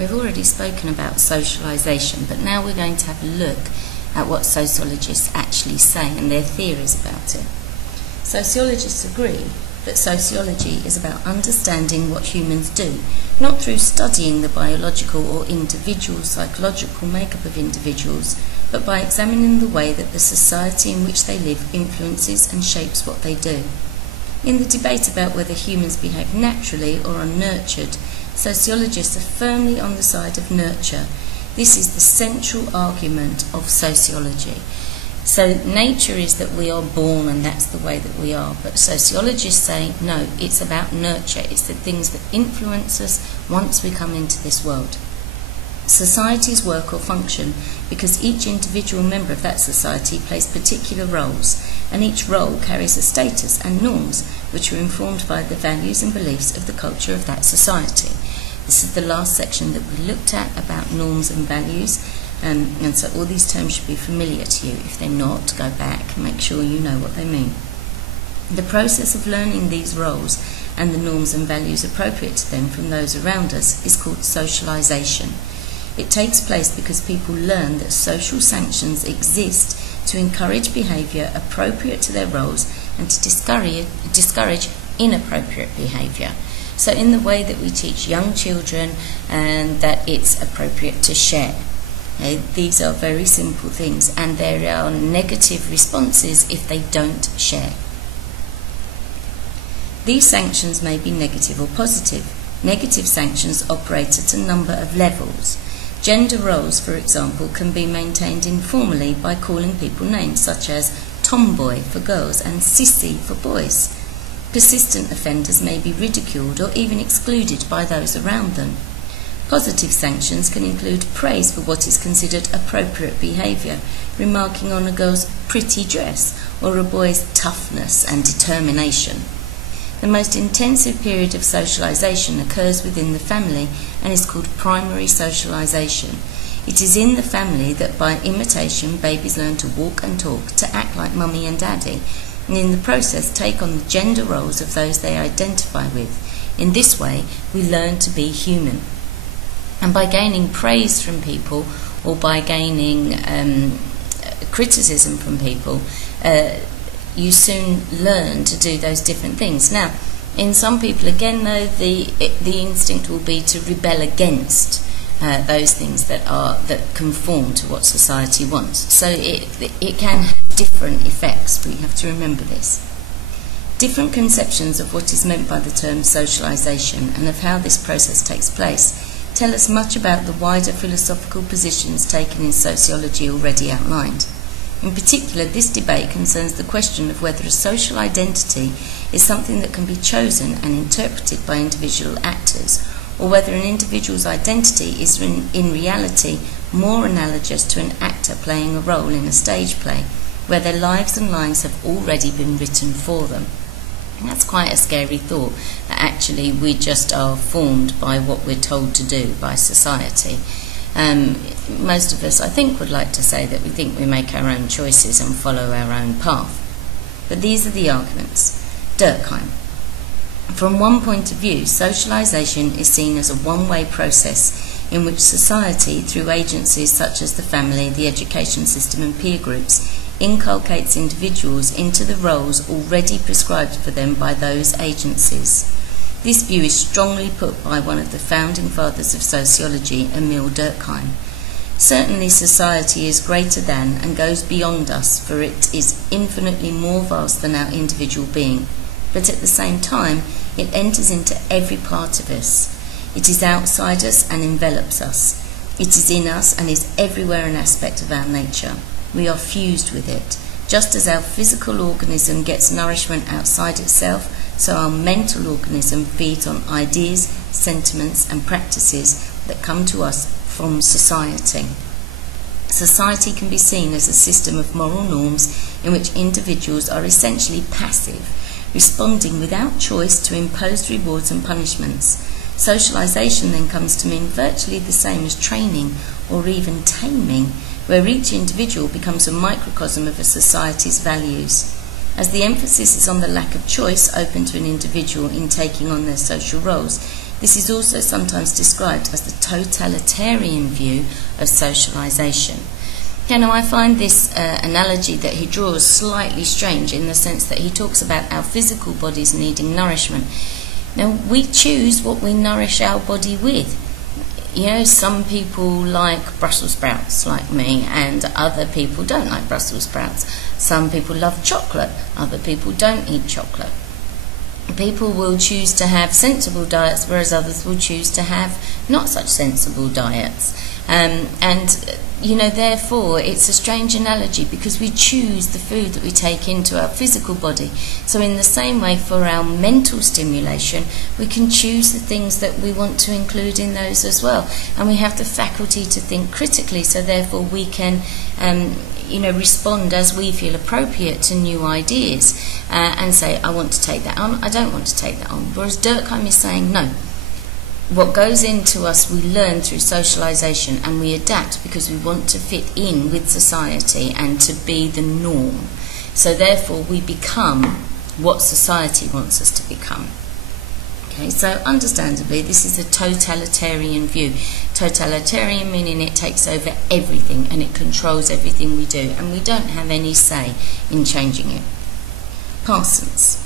We've already spoken about socialisation, but now we're going to have a look at what sociologists actually say and their theories about it. Sociologists agree that sociology is about understanding what humans do, not through studying the biological or individual psychological makeup of individuals, but by examining the way that the society in which they live influences and shapes what they do. In the debate about whether humans behave naturally or are nurtured, sociologists are firmly on the side of nurture. This is the central argument of sociology. So nature is that we are born and that's the way that we are, but sociologists say no, it's about nurture. It's the things that influence us once we come into this world. Societies work or function because each individual member of that society plays particular roles, and each role carries a status and norms which are informed by the values and beliefs of the culture of that society. This is the last section that we looked at about norms and values, and so all these terms should be familiar to you. If they're not, go back and make sure you know what they mean. The process of learning these roles and the norms and values appropriate to them from those around us is called socialisation. It takes place because people learn that social sanctions exist to encourage behaviour appropriate to their roles and to discourage inappropriate behaviour. So in the way that we teach young children that it's appropriate to share. These are very simple things, and there are negative responses if they don't share. These sanctions may be negative or positive. Negative sanctions operate at a number of levels. Gender roles, for example, can be maintained informally by calling people names such as tomboy for girls and sissy for boys. Persistent offenders may be ridiculed or even excluded by those around them. Positive sanctions can include praise for what is considered appropriate behaviour, remarking on a girl's pretty dress or a boy's toughness and determination. The most intensive period of socialisation occurs within the family and is called primary socialisation. It is in the family that by imitation babies learn to walk and talk, to act like mummy and daddy, and in the process take on the gender roles of those they identify with. In this way, we learn to be human. And by gaining praise from people or by gaining criticism from people, you soon learn to do those different things. Now, in some people, again, though, the instinct will be to rebel against those things that conform to what society wants. So it can have different effects. We have to remember this. Different conceptions of what is meant by the term socialisation and of how this process takes place tell us much about the wider philosophical positions taken in sociology already outlined. In particular, this debate concerns the question of whether a social identity is something that can be chosen and interpreted by individual actors, or whether an individual's identity is in reality more analogous to an actor playing a role in a stage play, where their lives and lines have already been written for them. And that's quite a scary thought, that actually we just are formed by what we're told to do by society. Most of us, I think, would like to say that we think we make our own choices and follow our own path. But these are the arguments. Durkheim. From one point of view, socialisation is seen as a one-way process in which society, through agencies such as the family, the education system and peer groups, inculcates individuals into the roles already prescribed for them by those agencies. This view is strongly put by one of the founding fathers of sociology, Emil Durkheim. Certainly society is greater than and goes beyond us, for it is infinitely more vast than our individual being, but at the same time it enters into every part of us. It is outside us and envelops us. It is in us and is everywhere an aspect of our nature. We are fused with it. Just as our physical organism gets nourishment outside itself, so our mental organism feeds on ideas, sentiments and practices that come to us from society. Society can be seen as a system of moral norms in which individuals are essentially passive, responding without choice to imposed rewards and punishments. Socialisation then comes to mean virtually the same as training or even taming, where each individual becomes a microcosm of a society's values. As the emphasis is on the lack of choice open to an individual in taking on their social roles, This is also sometimes described as the totalitarian view of socialisation. Now, I find this analogy that he draws slightly strange in the sense that he talks about our physical bodies needing nourishment. Now, we choose what we nourish our body with. You know, some people like Brussels sprouts, like me, and other people don't like Brussels sprouts. Some people love chocolate, other people don't eat chocolate. People will choose to have sensible diets, whereas others will choose to have not such sensible diets. And, you know, therefore, it's a strange analogy because we choose the food that we take into our physical body. So in the same way, for our mental stimulation, we can choose the things that we want to include in those as well. And we have the faculty to think critically, so therefore we can respond as we feel appropriate to new ideas and say, I want to take that on, I don't want to take that on. Whereas Durkheim is saying, no. What goes into us we learn through socialisation, and we adapt because we want to fit in with society and to be the norm. So therefore we become what society wants us to become. Okay, so understandably this is a totalitarian view. Totalitarian meaning it takes over everything and it controls everything we do, and we don't have any say in changing it. Parsons.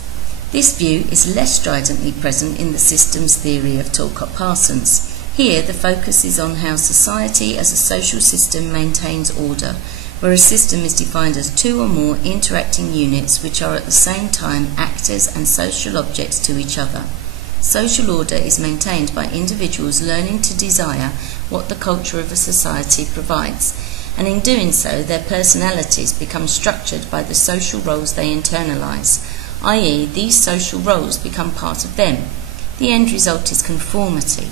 This view is less stridently present in the systems theory of Talcott Parsons. Here the focus is on how society as a social system maintains order, where a system is defined as two or more interacting units which are at the same time actors and social objects to each other. Social order is maintained by individuals learning to desire what the culture of a society provides, and in doing so their personalities become structured by the social roles they internalise, i.e. these social roles become part of them. The end result is conformity.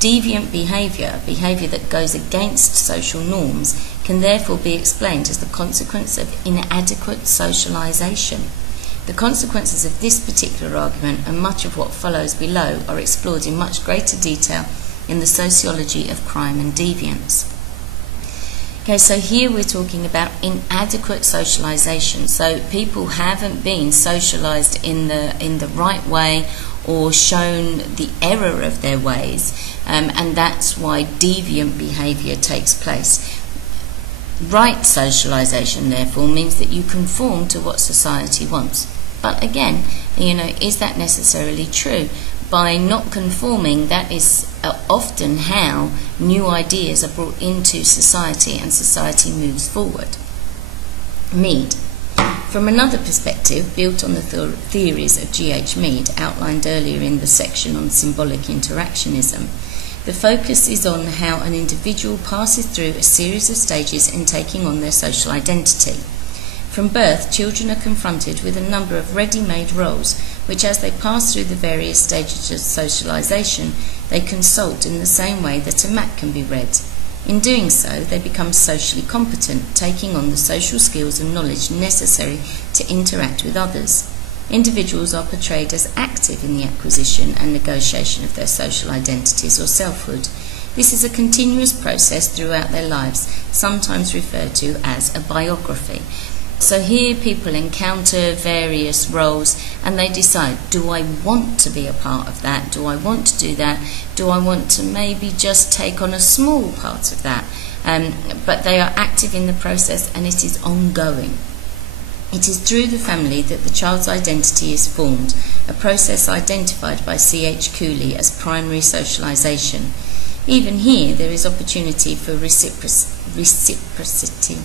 Deviant behaviour, behaviour that goes against social norms, can therefore be explained as the consequence of inadequate socialisation. The consequences of this particular argument and much of what follows below are explored in much greater detail in the sociology of crime and deviance. Okay, so here we're talking about inadequate socialisation. So people haven't been socialised in the right way or shown the error of their ways, and that's why deviant behaviour takes place. Right socialisation, therefore, means that you conform to what society wants. But again, is that necessarily true? By not conforming, that is often how new ideas are brought into society and society moves forward. Mead. From another perspective, built on the theories of G.H. Mead, outlined earlier in the section on symbolic interactionism, the focus is on how an individual passes through a series of stages in taking on their social identity. From birth, children are confronted with a number of ready-made roles, which as they pass through the various stages of socialisation, they consult in the same way that a map can be read. In doing so, they become socially competent, taking on the social skills and knowledge necessary to interact with others. Individuals are portrayed as active in the acquisition and negotiation of their social identities or selfhood. This is a continuous process throughout their lives, sometimes referred to as a biography. So here people encounter various roles and they decide, do I want to be a part of that? Do I want to do that? Do I want to maybe just take on a small part of that? But they are active in the process and it is ongoing. It is through the family that the child's identity is formed, a process identified by C.H. Cooley as primary socialisation. Even here there is opportunity for reciprocity,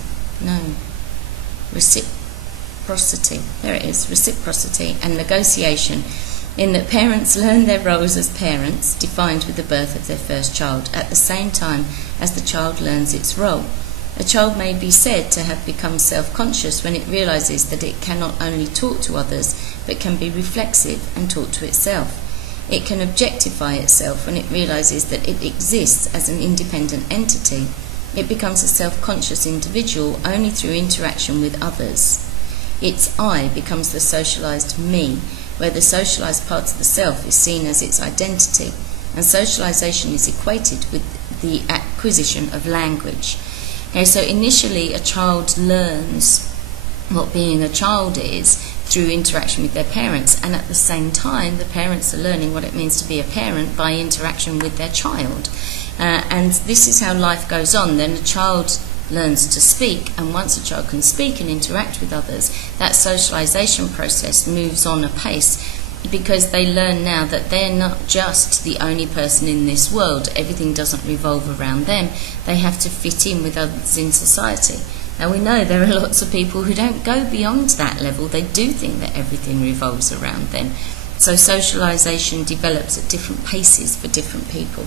and negotiation, in that parents learn their roles as parents, defined with the birth of their first child, at the same time as the child learns its role. A child may be said to have become self-conscious when it realises that it can not only talk to others, but can be reflexive and talk to itself. It can objectify itself when it realises that it exists as an independent entity. It becomes a self-conscious individual only through interaction with others. Its I becomes the socialised me, where the socialised part of the self is seen as its identity, and socialisation is equated with the acquisition of language. Okay, so initially a child learns what being a child is through interaction with their parents, and at the same time the parents are learning what it means to be a parent by interaction with their child. And this is how life goes on. Then a child learns to speak, and once a child can speak and interact with others, that socialization process moves on apace, because they learn now that they're not just the only person in this world. Everything doesn't revolve around them. They have to fit in with others in society. Now we know there are lots of people who don't go beyond that level. They do think that everything revolves around them. So socialization develops at different paces for different people.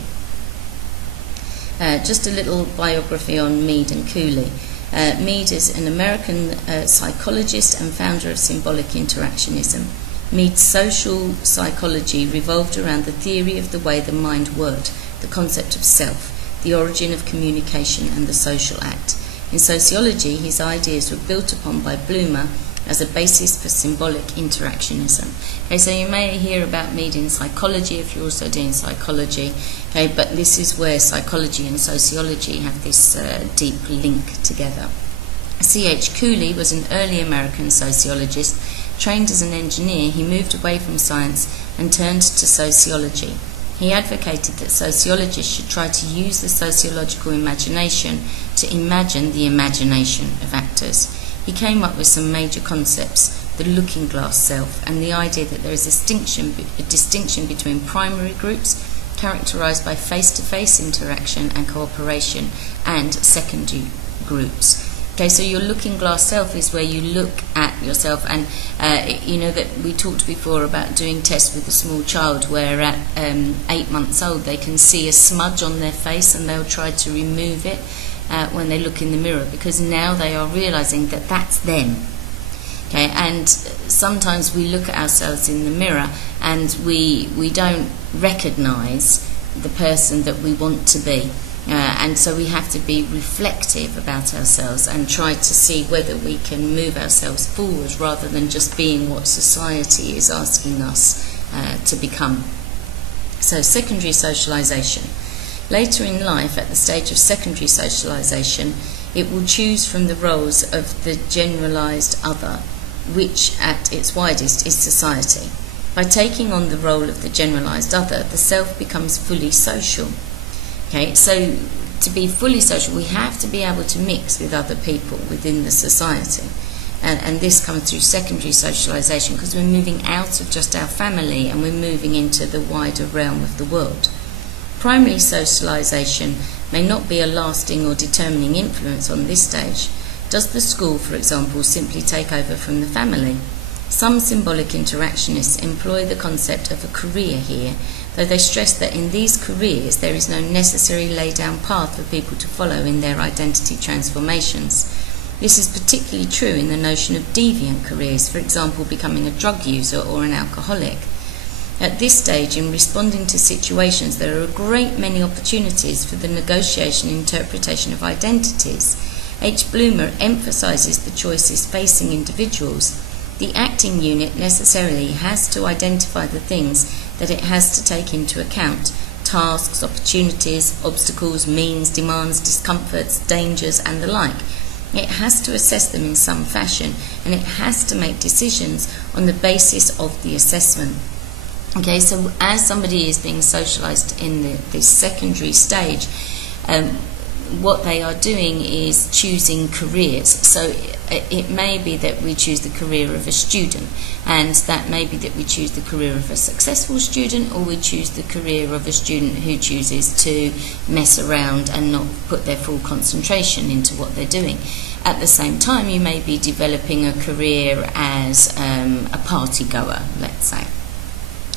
Just a little biography on Mead and Cooley. Mead is an American psychologist and founder of symbolic interactionism. Mead's social psychology revolved around the theory of the way the mind worked, the concept of self, the origin of communication, and the social act. In sociology, his ideas were built upon by Bloomer as a basis for symbolic interactionism. Okay, so you may hear about Mead in psychology if you're also doing psychology, okay, but this is where psychology and sociology have this deep link together. C.H. Cooley was an early American sociologist. Trained as an engineer, he moved away from science and turned to sociology. He advocated that sociologists should try to use the sociological imagination to imagine the imagination of actors. He came up with some major concepts: the looking glass self, and the idea that there is a distinction between primary groups, characterized by face-to-face interaction and cooperation, and secondary groups. Okay, so your looking glass self is where you look at yourself, and you know that we talked before about doing tests with a small child where at 8 months old they can see a smudge on their face and they'll try to remove it when they look in the mirror, because now they are realizing that that's them. Okay, and sometimes we look at ourselves in the mirror and we don't recognize the person that we want to be. And so we have to be reflective about ourselves and try to see whether we can move ourselves forward rather than just being what society is asking us to become. So secondary socialization. Later in life, at the stage of secondary socialization, it will choose from the roles of the generalized other, which at its widest is society. By taking on the role of the generalized other, the self becomes fully social. Okay, so to be fully social, we have to be able to mix with other people within the society. And this comes through secondary socialization, because we're moving out of just our family and we're moving into the wider realm of the world. Primary socialization may not be a lasting or determining influence on this stage. Does the school, for example, simply take over from the family? Some symbolic interactionists employ the concept of a career here, though they stress that in these careers there is no necessary laid-down path for people to follow in their identity transformations. This is particularly true in the notion of deviant careers, for example, becoming a drug user or an alcoholic. At this stage, in responding to situations, there are a great many opportunities for the negotiation and interpretation of identities. H. Bloomer emphasizes the choices facing individuals. The acting unit necessarily has to identify the things that it has to take into account: tasks, opportunities, obstacles, means, demands, discomforts, dangers, and the like. It has to assess them in some fashion, and it has to make decisions on the basis of the assessment. Okay, so as somebody is being socialized in this secondary stage, what they are doing is choosing careers. So it may be that we choose the career of a student, and that may be that we choose the career of a successful student, or we choose the career of a student who chooses to mess around and not put their full concentration into what they're doing. At the same time, you may be developing a career as a party goer, let's say.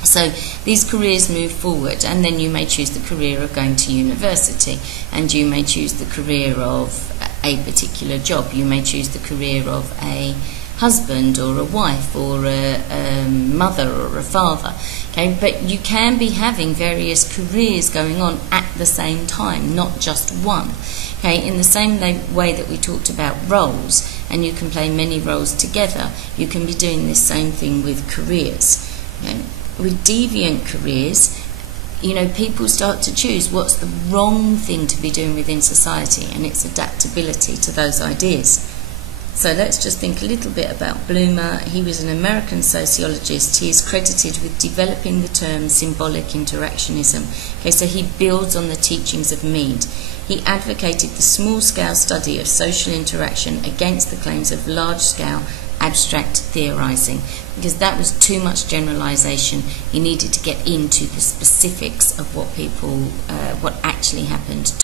So these careers move forward, and then you may choose the career of going to university, and you may choose the career of a particular job. You may choose the career of a husband or a wife or a mother or a father. Okay, but you can be having various careers going on at the same time, not just one. Okay, in the same way that we talked about roles, and you can play many roles together, you can be doing this same thing with careers. Okay? With deviant careers, you know, people start to choose what's the wrong thing to be doing within society, and it's adaptability to those ideas. So let's just think a little bit about Bloomer. He was an American sociologist. He is credited with developing the term symbolic interactionism. Okay, so he builds on the teachings of Mead. He advocated the small-scale study of social interaction against the claims of large-scale abstract theorizing, because that was too much generalization. He needed to get into the specifics of what actually happened.